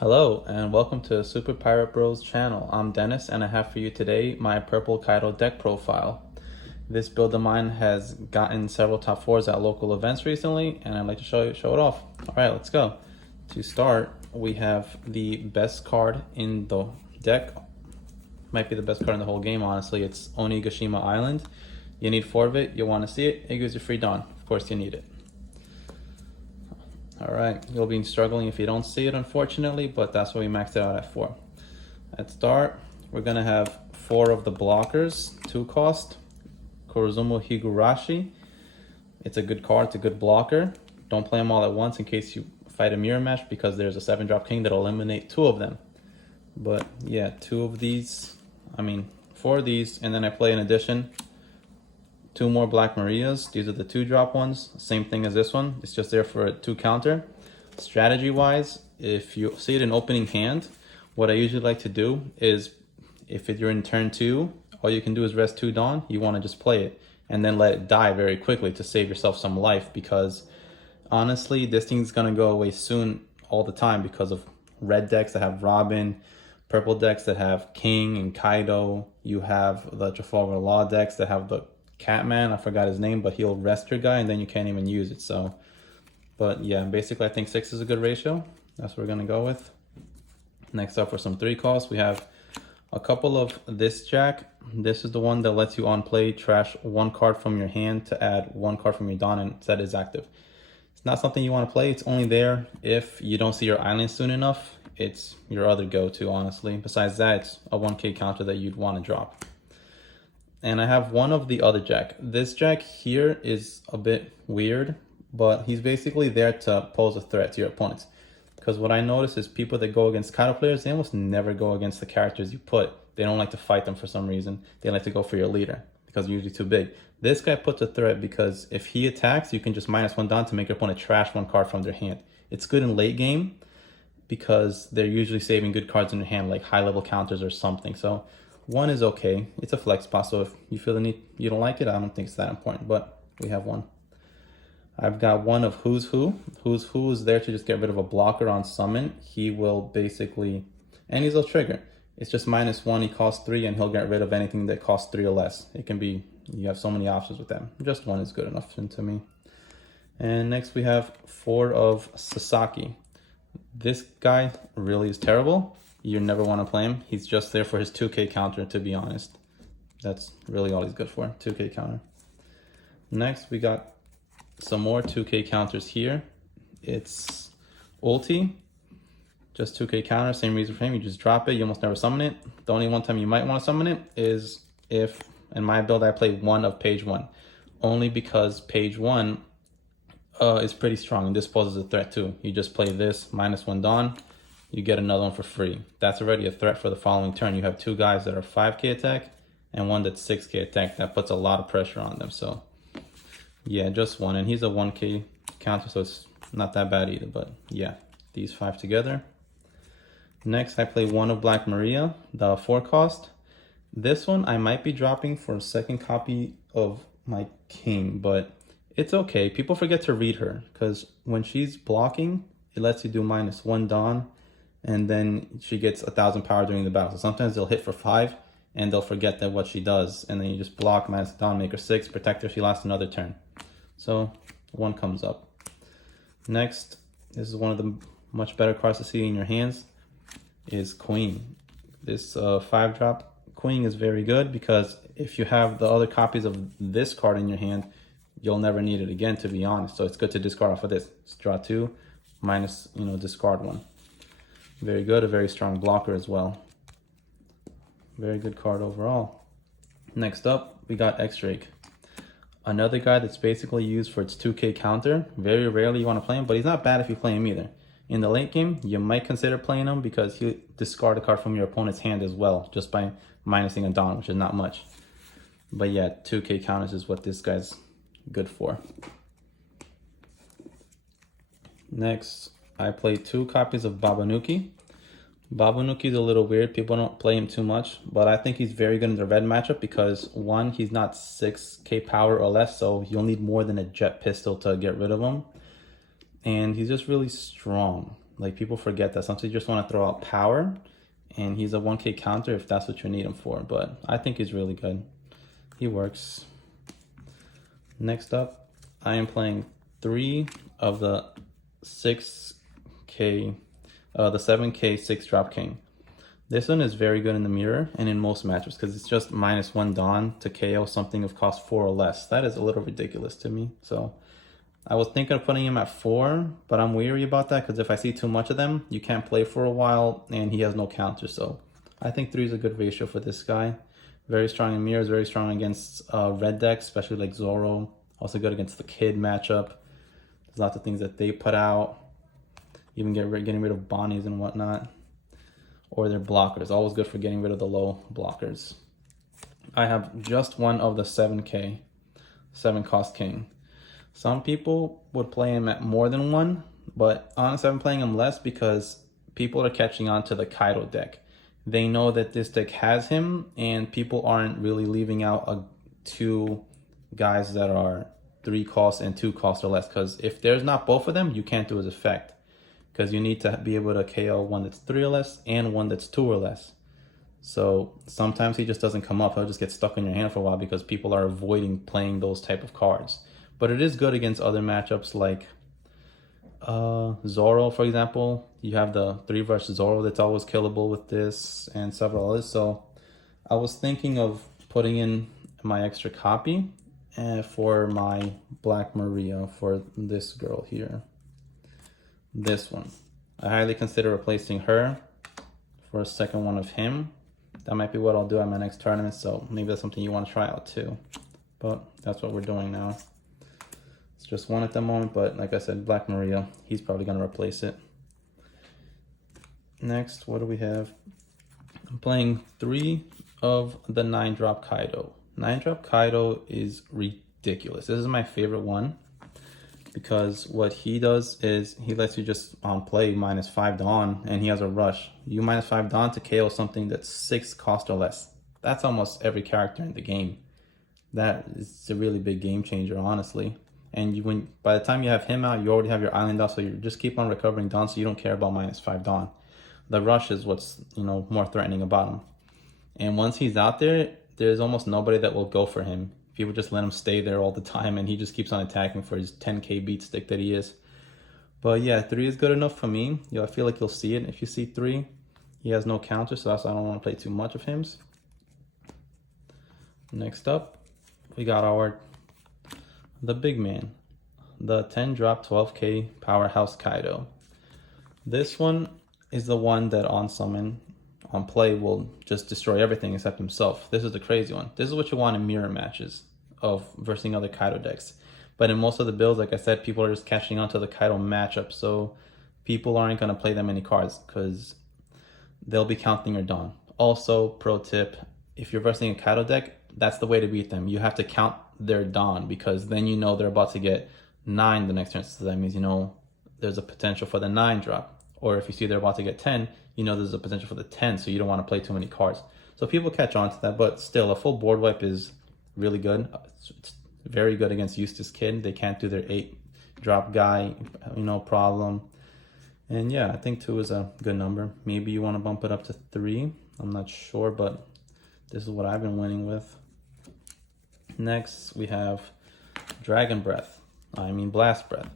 Hello and welcome to Super Pirate Bros channel. I'm Dennis and I have for you today my purple Kaido deck profile. This build of mine has gotten several top 4s at local events recently and I'd like to show it off. Alright, let's go. To start, we have the best card in the deck. Might be the best card in the whole game, honestly. It's Onigashima Island. You need 4 of it, you want to see it, it gives you free Dawn. Of course you need it. Alright, you'll be struggling if you don't see it, unfortunately, but that's why we maxed it out at 4. At start, we're going to have 4 of the blockers, 2 cost. Korozumo Higurashi. It's a good card, it's a good blocker. Don't play them all at once in case you fight a mirror match, because there's a 7-drop king that'll eliminate 2 of them. But yeah, 4 of these, and then I play in addition 2 more Black Marias. These are the 2-drop ones. Same thing as this one. It's just there for a 2 counter. Strategy wise, if you see it in opening hand, what I usually like to do is if you're in turn 2, all you can do is rest 2 Dawn. You want to just play it and then let it die very quickly to save yourself some life, because honestly, this thing's going to go away soon all the time because of red decks that have Robin, purple decks that have King and Kaido. You have the Trafalgar Law decks that have the Catman, I forgot his name, but he'll rest your guy and then you can't even use it. So, but yeah, basically I think 6 is a good ratio. That's what we're gonna go with. Next up, for some 3 costs, we have a couple of this jack. This is the one that lets you on play trash 1 card from your hand to add 1 card from your Dawn and set is active. It's not something you want to play. It's only there if you don't see your island soon enough. It's your other go-to, honestly. Besides that, it's a 1k counter that you'd want to drop. And I have one of the other jack. This jack here is a bit weird, but he's basically there to pose a threat to your opponents. Because what I notice is people that go against Kaido players, they almost never go against the characters you put. They don't like to fight them for some reason. They like to go for your leader because they're usually too big. This guy puts a threat because if he attacks, you can just -1 Dawn to make your opponent trash 1 card from their hand. It's good in late game because they're usually saving good cards in their hand, like high level counters or something. So 1 is okay. It's a flex spot, so if you feel the need, you don't like it, I don't think it's that important, but we have 1. I've got 1 of Who's Who. Who's Who is there to just get rid of a blocker on summon. He will basically, and he's a trigger. It's just -1, he costs 3, and he'll get rid of anything that costs 3 or less. It can be, you have so many options with them. Just 1 is good enough to me. And next we have 4 of Sasaki. This guy really is terrible. You never want to play him. He's just there for his 2k counter, to be honest. That's really all he's good for, 2k counter. Next, we got some more 2k counters here. It's ulti, just 2k counter, same reason for him. You just drop it, you almost never summon it. The only one time you might want to summon it is if, in my build, I play 1 of page 1. Only because page 1 is pretty strong, and this poses a threat too. You just play this, -1 Dawn, you get another one for free. That's already a threat for the following turn. You have 2 guys that are 5k attack and 1 that's 6k attack. That puts a lot of pressure on them. So yeah, just 1. And he's a 1k counter, so it's not that bad either. But yeah, these 5 together. Next, I play 1 of Black Maria, the 4 cost. This one I might be dropping for a 2nd copy of my king, but it's okay. People forget to read her, because when she's blocking, it lets you do -1 Dawn, and then she gets 1,000 power during the battle. So sometimes they'll hit for 5 and they'll forget that what she does, and then you just block -Dawn, make her 6, protect her, she lasts another turn. So 1 comes up. Next, this is one of the much better cards to see in your hands, is Queen. This 5-drop Queen is very good because if you have the other copies of this card in your hand, you'll never need it again, to be honest. So it's good to discard off of this. Just draw 2, minus, discard 1. Very good, a very strong blocker as well. Very good card overall. Next up, we got X-Drake. Another guy that's basically used for its 2k counter. Very rarely you want to play him, but he's not bad if you play him either. In the late game, you might consider playing him because he'll discard a card from your opponent's hand as well, just by minusing a Dawn, which is not much. But yeah, 2k counters is what this guy's good for. Next, I play 2 copies of Babanuki. Babanuki is a little weird. People don't play him too much, but I think he's very good in the red matchup because 1, he's not 6k power or less, so you'll need more than a jet pistol to get rid of him. And he's just really strong. Like, people forget that. Sometimes you just want to throw out power, and he's a 1K counter if that's what you need him for. But I think he's really good. He works. Next up, I am playing 3 of the 6K, the 7K 6-drop king. This one is very good in the mirror and in most matches because it's just -1 Dawn to KO something of cost 4 or less. That is a little ridiculous to me. So I was thinking of putting him at 4, but I'm weary about that because if I see too much of them, you can't play for a while and he has no counter. So I think 3 is a good ratio for this guy. Very strong in mirrors, very strong against red decks, especially like Zoro. Also good against the Kid matchup. There's lots of things that they put out. Even getting rid of Bonnies and whatnot. Or their blockers. Always good for getting rid of the low blockers. I have just one of the 7K, 7 cost king. Some people would play him at more than 1, but honestly I'm playing him less because people are catching on to the Kaido deck. They know that this deck has him, and people aren't really leaving out 2 guys that are 3 costs and 2 costs or less, because if there's not both of them, you can't do his effect. Because you need to be able to KO one that's 3 or less and one that's 2 or less. So sometimes he just doesn't come up. He'll just get stuck in your hand for a while because people are avoiding playing those type of cards. But it is good against other matchups like Zoro, for example. You have the 3 versus Zoro that's always killable with this, and several others. So I was thinking of putting in my extra copy for my Black Maria, for this girl here. This one. I highly consider replacing her for a second one of him. That might be what I'll do at my next tournament, so maybe that's something you want to try out too. But that's what we're doing now. It's just one at the moment, but like I said, Black Maria, he's probably going to replace it. Next, what do we have? I'm playing 3 of the 9-drop Kaido. 9-drop Kaido is ridiculous. This is my favorite one, because what he does is he lets you just on play -5 Dawn, and he has a rush. You -5 Dawn to KO something that's 6 cost or less. That's almost every character in the game. That is a really big game changer, honestly. And by the time you have him out, you already have your island out, so you just keep on recovering Dawn, so you don't care about -5 Dawn. The rush is what's, more threatening about him. And once he's out there, there's almost nobody that will go for him. People just let him stay there all the time, and he just keeps on attacking for his 10K beat stick that he is. But yeah, 3 is good enough for me. I feel like you'll see it if you see 3. He has no counter, so that's why I don't want to play too much of him. Next up, we got the big man, the 10-drop 12K powerhouse Kaido. This one is the one that on summon, on play, will just destroy everything except himself. This is the crazy one. This is what you want in mirror matches versus other Kaido decks. But in most of the builds, like I said, people are just catching on to the Kaido matchup, so people aren't going to play that many cards because they'll be counting your Dawn. Also, pro tip, if you're versing a Kaido deck, that's the way to beat them. You have to count their Dawn, because then you know they're about to get 9 the next turn. So that means there's a potential for the 9-drop. Or if you see they're about to get 10, there's a potential for the 10, so you don't want to play too many cards. So people catch on to that, but still, a full board wipe is really good. It's very good against Eustace Kid. They can't do their 8-drop guy, problem. And yeah, I think 2 is a good number. Maybe you want to bump it up to 3. I'm not sure, but this is what I've been winning with. Next, we have Blast Breath.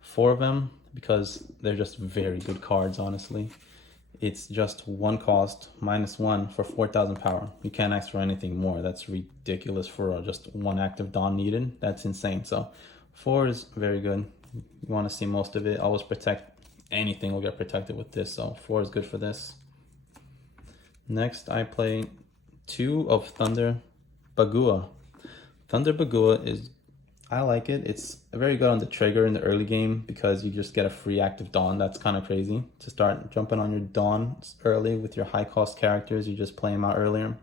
4 of them, because they're just very good cards, honestly. It's just 1 cost, -1 for 4,000 power. You can't ask for anything more. That's ridiculous for just 1 active Dawn needed. That's insane. So 4 is very good. You want to see most of it. Always protect. Anything will get protected with this. So 4 is good for this. Next, I play 2 of Thunder Bagua. Thunder Bagua I like it. It's very good on the trigger in the early game because you just get a free active Dawn. That's kind of crazy to start jumping on your Dawn early with your high cost characters. You just play them out earlier.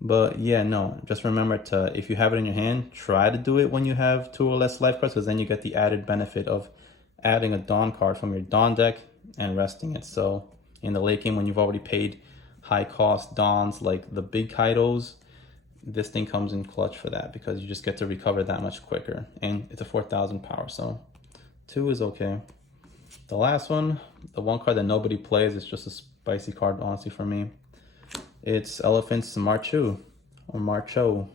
But yeah, no, just remember to, if you have it in your hand, try to do it when you have 2 or less life cards, because then you get the added benefit of adding a Dawn card from your Dawn deck and resting it. So in the late game, when you've already paid high cost Dawns like the big Kaidos, this thing comes in clutch for that, because you just get to recover that much quicker, and it's a 4,000 power, so 2 is okay. the last one, the one card that nobody plays, is just a spicy card, honestly, for me. It's Elephant's Marcho, or Marcho.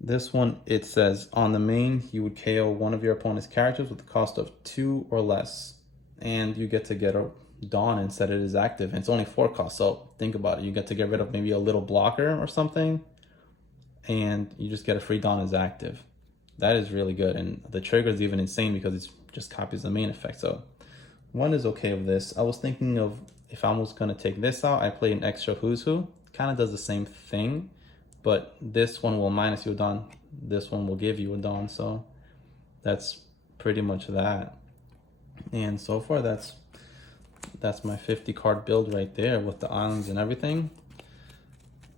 This one, it says, on the main, you would KO one of your opponent's characters with the cost of 2 or less. And you get to get a Dawn instead it is active. And it's only 4 cost, so think about it. You get to get rid of maybe a little blocker or something, and you just get a free Dawn as active. That is really good, and the trigger is even insane because it just copies the main effect. So one is okay with this. I was thinking of, if I was going to take this out, I play an extra Who's Who. Kind of does the same thing, but this one will minus you a Dawn. This one will give you a Dawn, so that's pretty much that. And so far, that's my 50 card build right there with the islands and everything.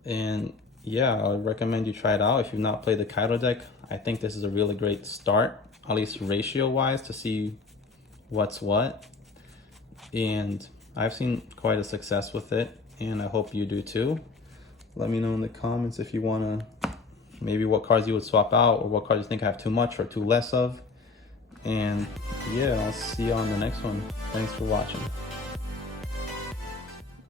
And yeah, I would recommend you try it out. If you've not played the Kaido deck, I think this is a really great start, at least ratio wise, to see what's what. And I've seen quite a success with it, and I hope you do too. Let me know in the comments if you want to, maybe what cards you would swap out, or what cards you think I have too much or too less of. And yeah, I'll see you on the next one. Thanks for watching.